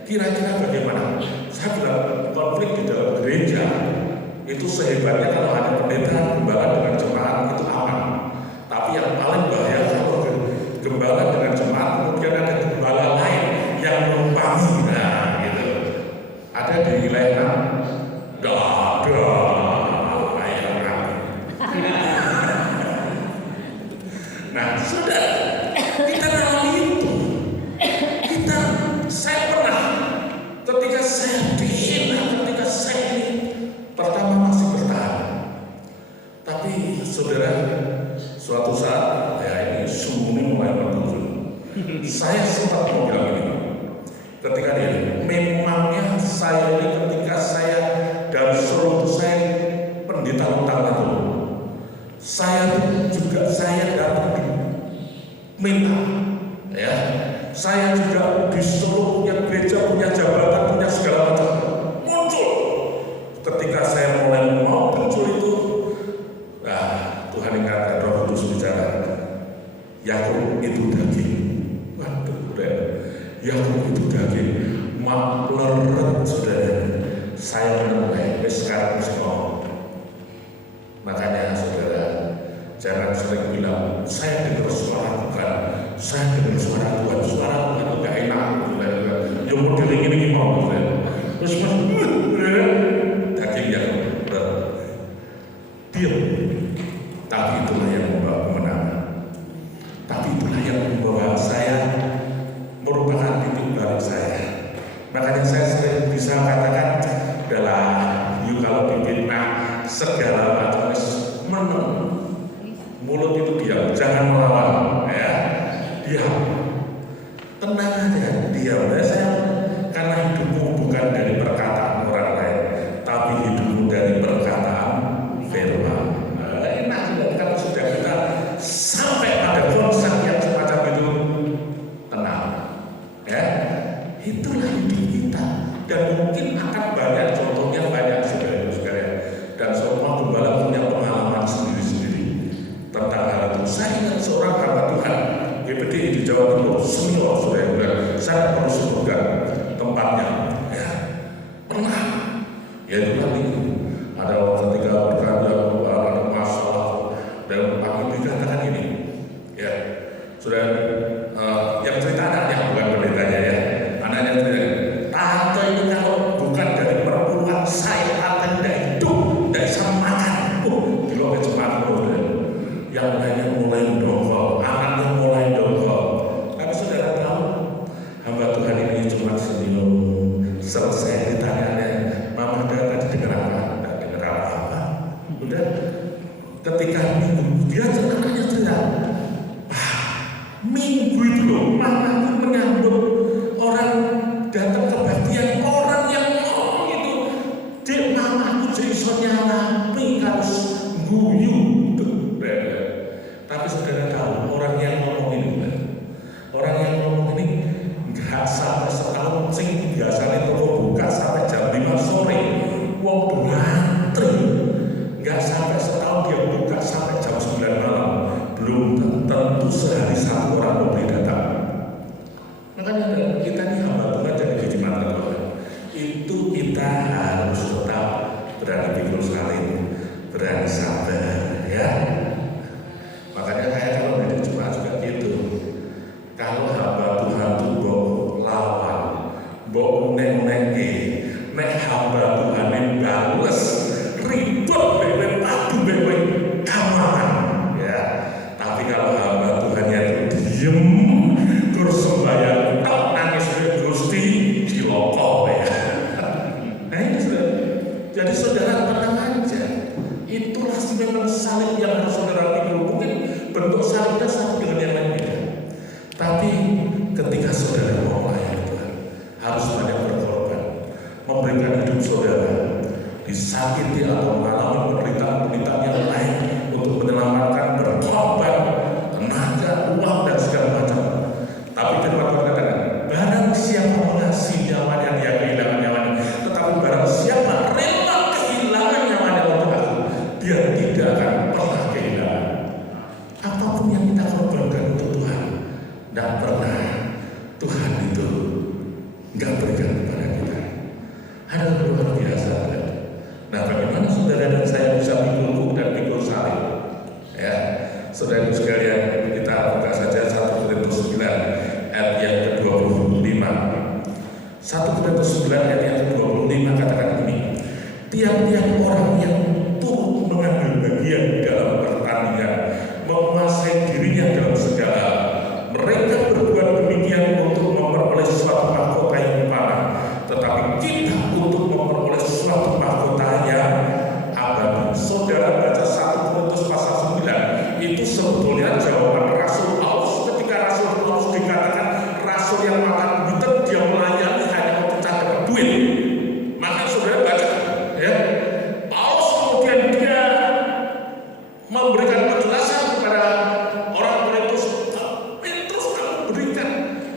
kira-kira bagaimana? Saya bilang konflik di dalam gereja itu sehebatnya kalau ada pendeta gembala dengan jemaat itu aman. Tapi yang paling bahaya kalau gembala dengan jemaat kemudian ada gembala lain yang menumpangi, nah gitu. Ada di wilayah nggak ada ayam. Nah, sudah kita alami itu. Saya pernah ketika saya dihina, ketika saya ini pertama masih bertahan, tapi saudara suatu saat ya ini sumuni mulai muncul. Saya sempat mau bilang ini ketika dia memangnya saya ini ketika saya dari Solo saya pendeta utama itu saya juga dapat minta ya, saya juga di Solo punya gereja, punya jabatan, punya segala macam muncul. Ketika saya mulai mau muncul itu, nah Tuhan ingatkan, Roh Kudus bicara, Yakub itu daging. Waduh, udah. Yakub itu daging. Mak leret saudara. Saya menolak. Sekarang semua. Makanya saudara, jangan sering bilang, saya dengar suara Tuhan. Saya dengar suara Tuhan. Suara Tuhan itu gak enak. Yang model ini mau. Terus daging yang diam, tapi itulah yang membawa kemenangan. Tapi itulah yang membawa saya merupakan titik balik saya. Makanya saya sering bisa katakan adalah kalau dipitnah segala macam menang. Mulut itu diam, jangan melawan, ya. Diam, tenang aja, diam. Saya karena hidupmu bukan dari perkataan orang lain, tapi hidupmu dari perkataan firman. Enak juga kalau sudah kita sampai pada konsep yang semacam itu, tenang, ya. Itulah hidup kita, dan mungkin akan banyak contoh Ya itu tadi ada ketika berkata ada masalah dan aku dikatakan ini, ya sudah yang cerita anaknya bukan pendetanya ya, anaknya cerita, tante itu kalau bukan dari perempuan saya tante tidak hidup, tidak bisa makan. Di luar cepat yang lainnya mulai dongkol, anaknya mulai dongkol. Tapi saudara tahu, hamba Tuhan ini cuma senyum. Selesai ditanya, mama tadi dengar apa? Tidak dengar apa-apa. Udah, ketika minggu dia anaknya cerita, minggu itu loh, mama itu menyambut orang datang kebaktian, orang yang ngomong itu, dia mama itu jadi soalnya harus guyu. Tapi saudara tahu, orang yang ngomong ini nggak sampai setahun sing biasanya toko buka sampai jam 5 sore, wong ngantri, nggak sampai setahun dia buka sampai jam 9 malam, belum tentu sehari satu orang boleh datang. Makanya kita ini hamba Tuhan jadi biji mata Tuhan. Itu kita harus tetap berani pikul salib, berani sabar, ya. Makanya saya kalau di Jumat juga gitu. Kalau hamba Tuhan itu lawan, nek hamba Tuhan yang bales, ribut, padu, kawan, ya. Tapi kalau hamba Tuhannya itu diem, terus sembahyang, nangis Gusti, ciloko, ya. Nah ini sudah. Jadi saudara tenang aja. Itulah memang salib yang harus saudara pikul. Mungkin bentuk salibnya satu dengan yang lainnya. Tapi ketika saudara mau melayani Tuhan, harus banyak berkorban, memberikan hidup saudara, disakiti atau mengalami penderitaan yang lain untuk menyelamatkan, berkorban, tenaga, uang dan segala macam. Tapi firman Tuhan katakan, barang siapa mengasihi nyawanya, dia kehilangan nyawanya. Tetapi barang siapa rela kehilangan nyawanya untuk aku, dia tidak akan pernah kehilangan. Apapun yang kita korbankan untuk Tuhan, tidak pernah Tuhan itu nggak berikan kepada kita. Ada luar biasa. Nah, bagaimana saudara dan saya bisa pikul dan pikul salib? Ya, saudara sekalian, kita buka saja 1 Korintus 9 ayat yang ke-25. 1 Korintus 9 ayat yang ke-25 katakan ini, tiap-tiap orang yang turut mengambil bagian dalam pertandingan, menguasai dirinya dalam segala, mereka berbuat demikian untuk memperoleh suatu mahkota yang panah, tetapi kita untuk memperoleh suatu mahkota yang abadi. Saudara baca 1 Korintus pasal 9, itu sebetulnya jawaban Rasul Paulus ketika Rasul Paulus dikatakan rasul yang makan duit, dia melayani hanya untuk dapat duit. Maka saudara baca, ya, Paulus kemudian dia memberikan penjelasan kepada orang Korintus, Petrus kamu berikan,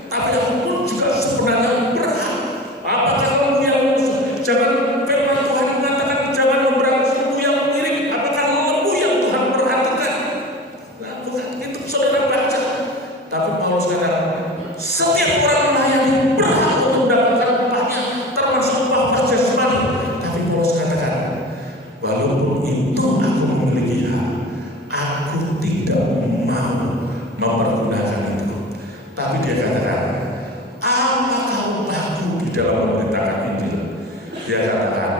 tapi aku pun juga sebenarnya berhak. Apakah kamu yang jangan, firman Tuhan mengatakan jangan memberangus lembu yang mirip. Apakah lembu yang Tuhan perhatikan? Nah, bukan itu saudara baca. Tapi Paulus katakan setiap orang melayani berhak untuk mendapatkan upahnya, termasuk upah jasmani. Tapi Paulus katakan, walaupun itu aku memiliki hak, aku tidak mau mempergunakan itu. Tapi dia katakan, apakah upahku di dalam memberitakan Injil? Dia katakan,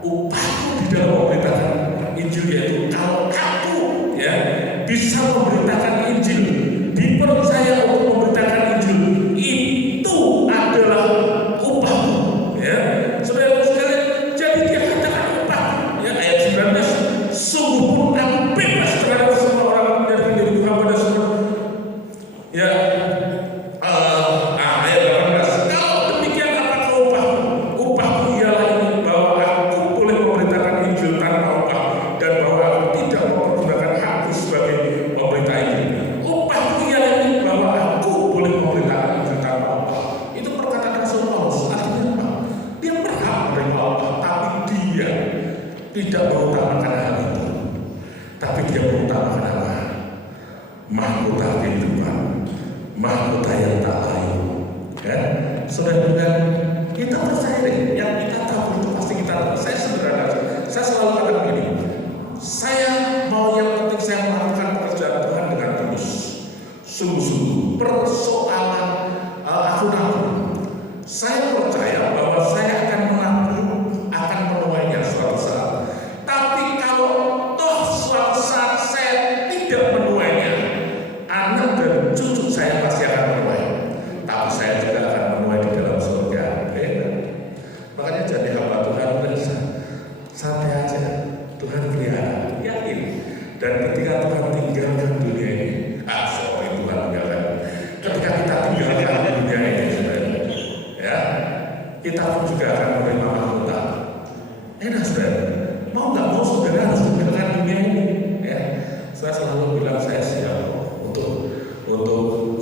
upahku di dalam memberitakan Injil yaitu kalau aku, ya, bisa memberitakan Injil, dipercaya untuk memberitakan Injil, itu adalah upahku, ya. Saudara sekalian, jadi dia katakan upahku, ya, ayat 19, sungguh pun aku bebas terhadap semua orang dari diri Tuhan pada semua, ya. Ayat 18, kalau demikian apakah upahku? Upahku ialah ini, bahwa aku boleh memberitakan Injil tanpa upah, dan bahwa aku tidak mempergunakan hakku sebagai pemberita Injil. Upahku ialah ini, bahwa aku boleh memberitakan Injil tanpa upah. Itu perkataan Rasul Paulus. Artinya apa? Dia berhak menerima upah, tapi dia tidak mengutamakan hal itu. Tapi dia mengutamakan apa? Mahkota kehidupan, mahkota yang tak lain. Ya, saudara, kita percaya deh, yang kita tahu itu pasti kita tahu. Saya saudara Enak saudara, mau nggak mau saudara harus tinggalkan dunia ini. Ya, saya selalu bilang saya siap untuk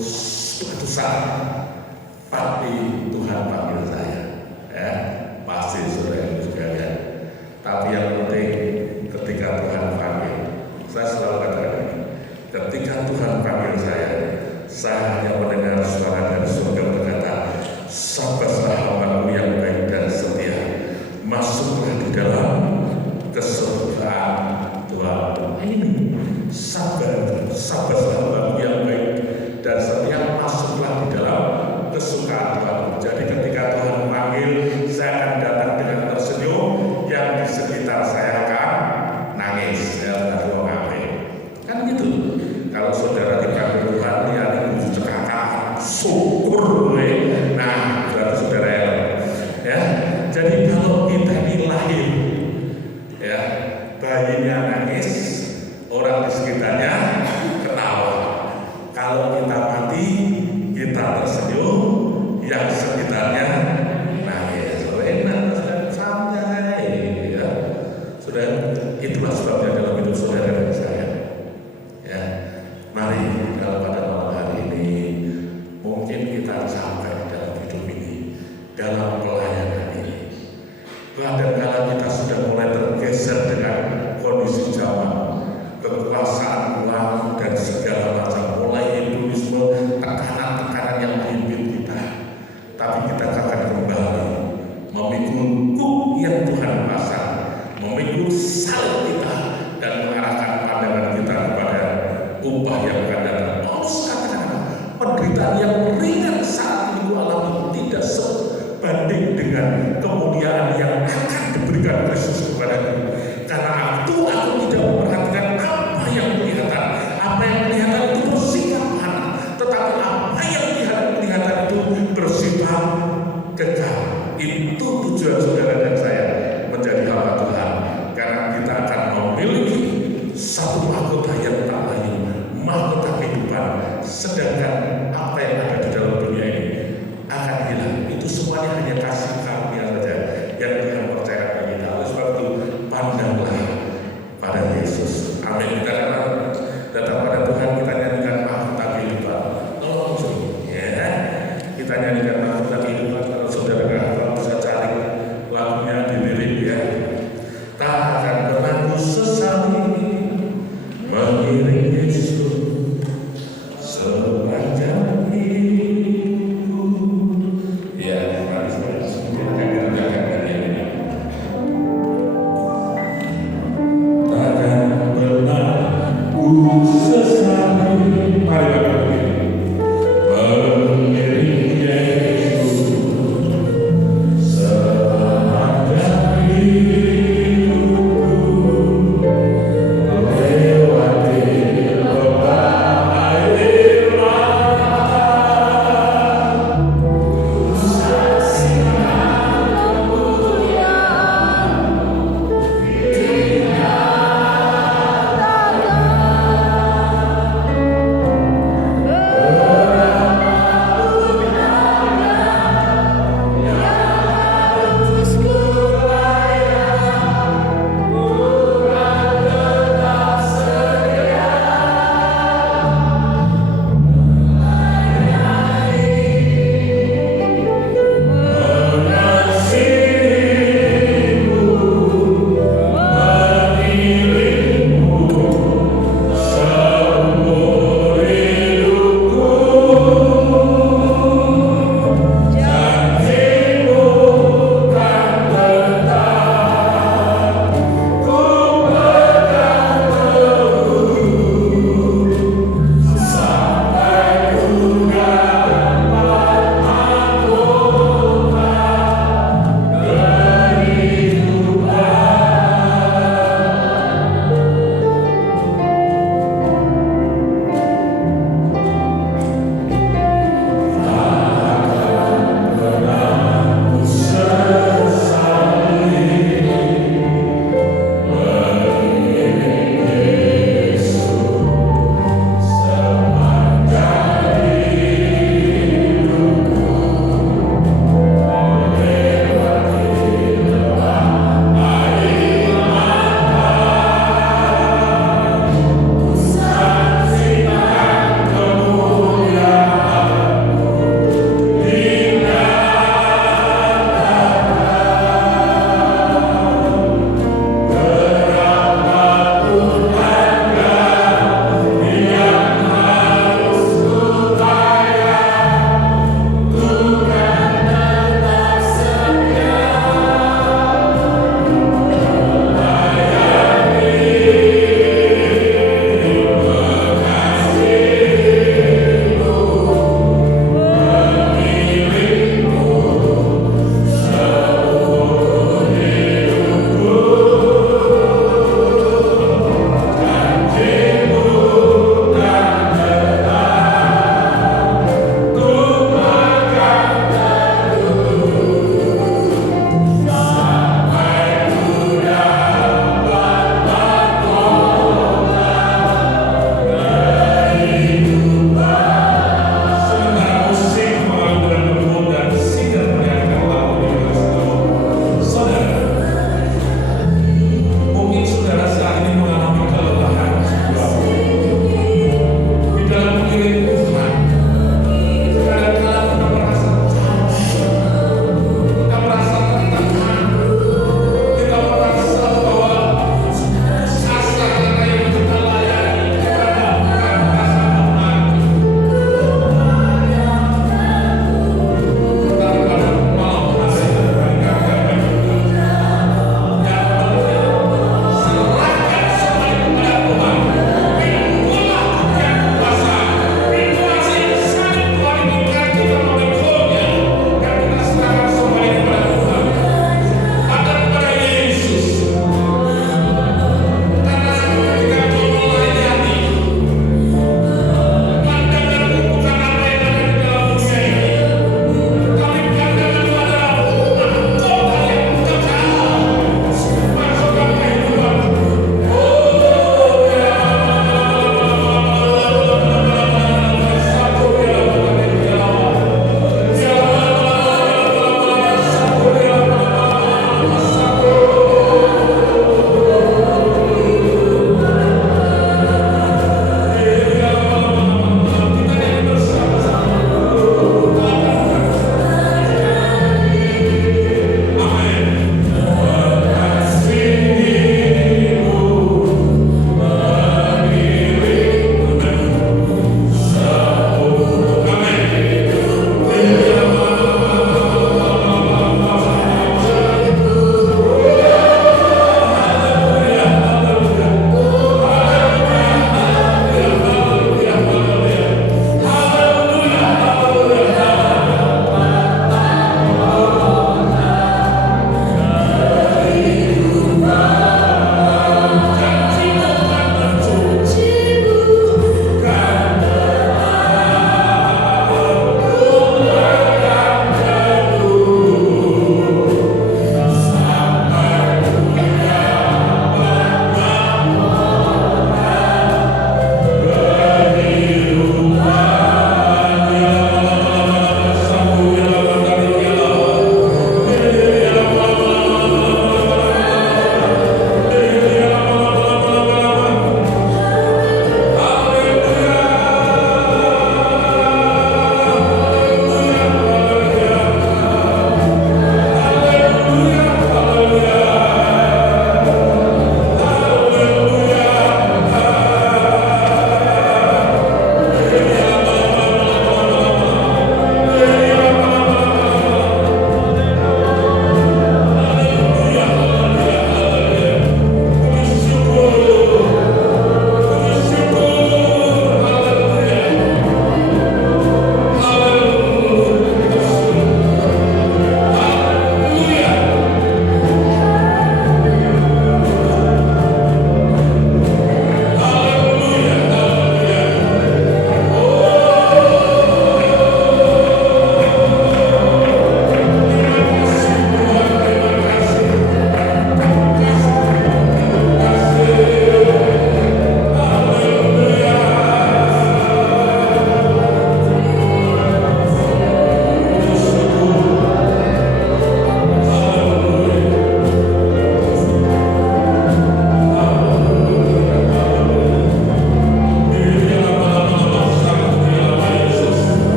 suatu saat pasti Tuhan panggil saya. Ya, pasti saudara sekalian. Tapi yang penting ketika Tuhan panggil, saya selalu katakan ini, ketika Tuhan panggil saya hanya mendengar suara dari surga berkata, sabarlah hambaku yang baik dan setia, masuklah di dalam kesurgaan Tuhan. Ini sabarlah hambaku yang baik dan setia, masuklah di dalam kesukaan Tuhan. Jadi ketika Tuhan panggil, saya akan datang dengan tersenyum, yang di sekitar saya akan nangis. Ya, kan gitu. Kalau saudara dipanggil Tuhan, ya cekakak, syukur, nah berarti saudara ya. Jadi kalau kita ini lahir, ya bayinya nangis, orang di sekitarnya ketawa. Kalau kita mati, kita tersenyum, yang sekitarnya nangis. Enak, santai, ya. Saudara, itulah sebabnya dalam hidup saudara dan saya. Ya, mari kalau pada malam hari ini mungkin kita sampai dalam hidup ini, dalam pelayanan ini. Bahkan kalau kita sudah mulai tergeser dengan kondisi zaman, kekuasaan uang dan segala macam, mulai hedonisme, tekanan-tekanan yang memimpin kita, tapi kita akan kembali memikul kuk yang Tuhan pasang, memikul salib kita dan mengarahkan pandangan kita kepada upah yang akan datang. Paulus katakan, penderitaan yang ringan saat ini alami tidak sebanding dengan kemuliaan yang akan diberikan Kristus kepadaku. Karena itu aku tidak memperhatikan apa yang kelihatan. Apa yang kelihatan itu bersifat mana, tetapi apa yang kelihatan itu bersifat kekal. Itu tujuan saudara dan saya menjadi hamba Tuhan, karena kita akan memiliki satu mahkota yang tak lain, mahkota kehidupan. Sedangkan apa yang ada di dalam dunia ini akan hilang. Itu semuanya hanya kasih karunia saja yang Tuhan percayakan bagi kita. Oleh sebab itu, pandanglah pada Yesus. Amin. Kita akan datang pada Tuhan, kita nyanyikan mahkota kehidupan. Ya, kita nyanyikan mahkota kehidupan. Kalau saudara bisa cari lagunya di lirik, ya. Tak akan pernah ku sesali mengiring Yesus sepanjang hidupku. Ya, mari kita kerjakan hari ini. Takkan pernah ku sesali, mari mengiring Yesus sepanjang hidupku, lewati lembah air mata.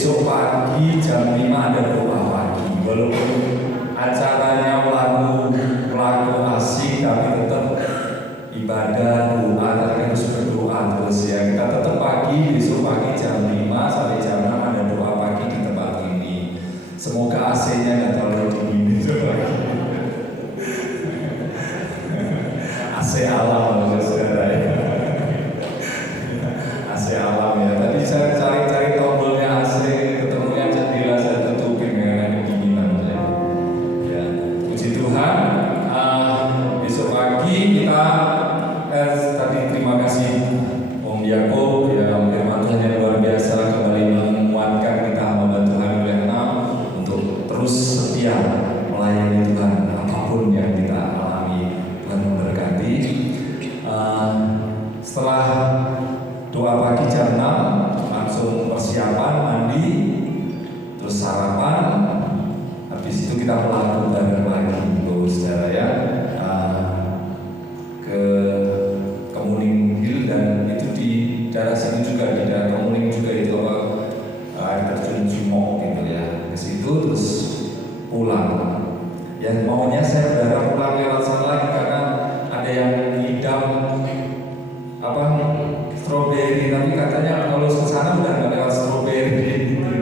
besok pagi jam 5 ada doa pagi. Walaupun acaranya lagu asik, tapi tetap ibadah, doa, tapi harus berdoa terus ya. Kita tetap pagi, besok pagi jam 5 sampai jam 6 ada doa pagi di tempat ini. Semoga AC-nya nggak terlalu dingin itu lagi. AC alam saudara ya. AC alam ya. Tadi saya cari-cari tombolnya AC, ketemunya jendela saya tutupin karena kedinginan saya. Ya, puji Tuhan. Besok pagi kita tadi terima kasih Om Yakob ya, firman Tuhan yang luar biasa kembali menguatkan kita hamba Tuhan Lena untuk terus setia melayani Tuhan apapun yang kita alami. Tuhan memberkati. Setelah doa pagi jam 6 langsung persiapan mandi, terus sarapan, habis itu kita melakukan bareng lagi saudara ya, ke Kemuning Hill, dan itu di daerah sini juga, di daerah Kemuning juga itu air terjun Cimok gitu ya, ke situ terus pulang. Yang maunya saya berharap pulang lewat sana lagi karena ada yang ngidam stroberi, tapi katanya kalau ke sana udah nggak lewat stroberi gitu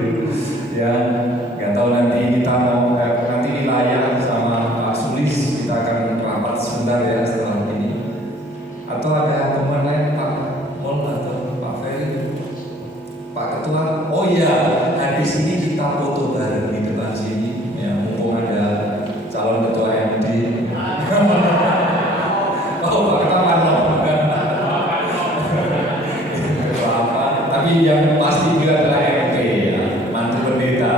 ya. Nggak tahu nanti kita mau nanti wilayah sama Pak Sulis kita akan rapat sebentar ya setelah ini, atau ada teman lain Pak Mol atau Pak Ferry, Pak Ketua. Oh iya, habis ini kita foto bareng di depan sini ya, mumpung ada calon ketua MD. Oh Pak Ketua bukan apa, tapi yang pasti juga adalah MP ya, mantu pendeta.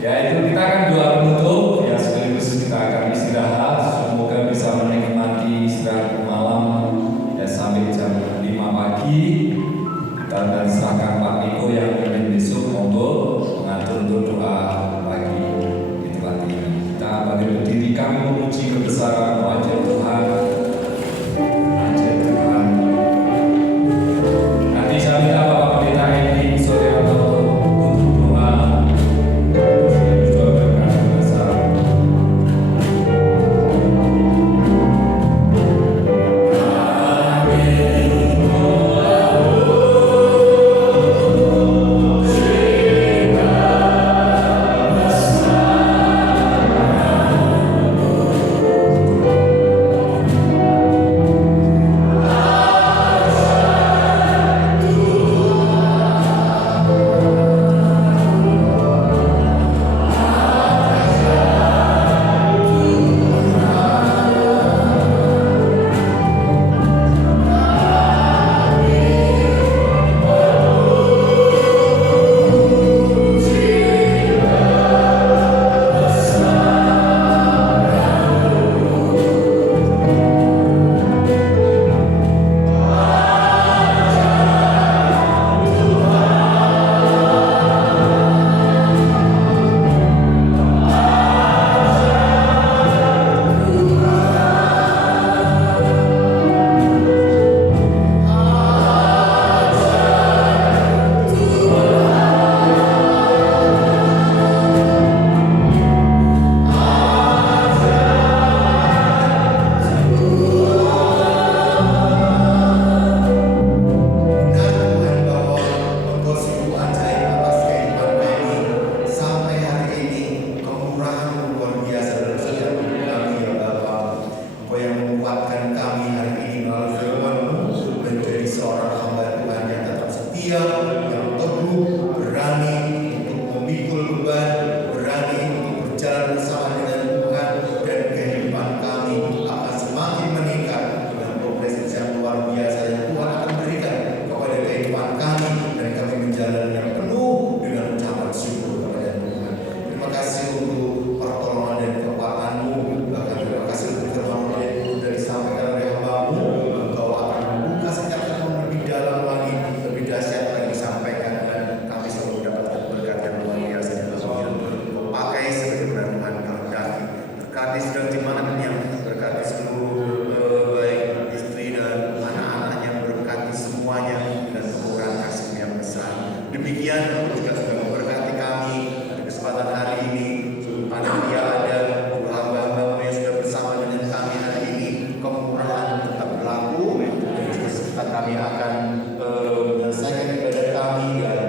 Ya itu kita akan doa penutup ya, sekaligus kita akan istirahat. Semoga bisa menikmati istirahat malam ya sampai jam 5 pagi. Kita akan serahkan Pak Niko yang memimpin besok, monggo. demikian Engkau juga sudah memberkati kami pada kesempatan hari ini. Seluruh panitia ada, seluruh hamba-hamba yang sudah bersama dengan kami hari ini. Kemurahan tetap berlaku. Dan kami akan menyelesaikan ibadah kami dan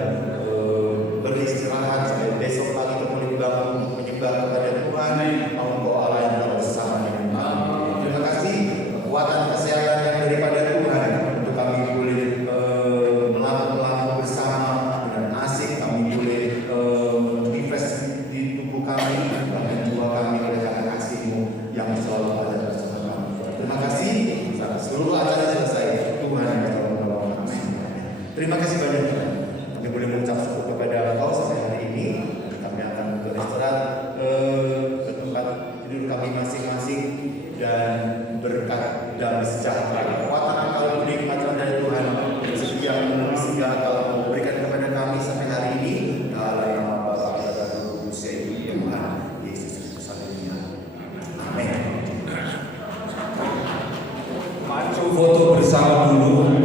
beristirahat sampai besok pagi kembali bangun menyembah kepada Tuhan. Engkau Allah yang telah bersama dengan kami. Terima kasih kekuatan kesehatan yang daripada Tuhan untuk kami boleh melakukan bersama dengan asik, kami boleh invest di tubuh kami bahkan jiwa kami oleh karena kasih-Mu yang selalu ada bersama kami. Terima kasih. Seluruh acara selesai. Tuhan yang telah menolong kami. Terima kasih banyak Tuhan. Kami boleh mengucap syukur kepada Engkau sampai hari ini. Kami akan beristirahat ke tempat tidur kami masing-masing dan berkat damai sejahtera. Kekuatan akal budi kematian dari Tuhan yang setia memenuhi segala kalau memberikan kepada kami sampai hari ini. Dalam nama Bapa dan Roh Kudus Tuhan Yesus Kristus. Amin. Maju foto bersama dulu.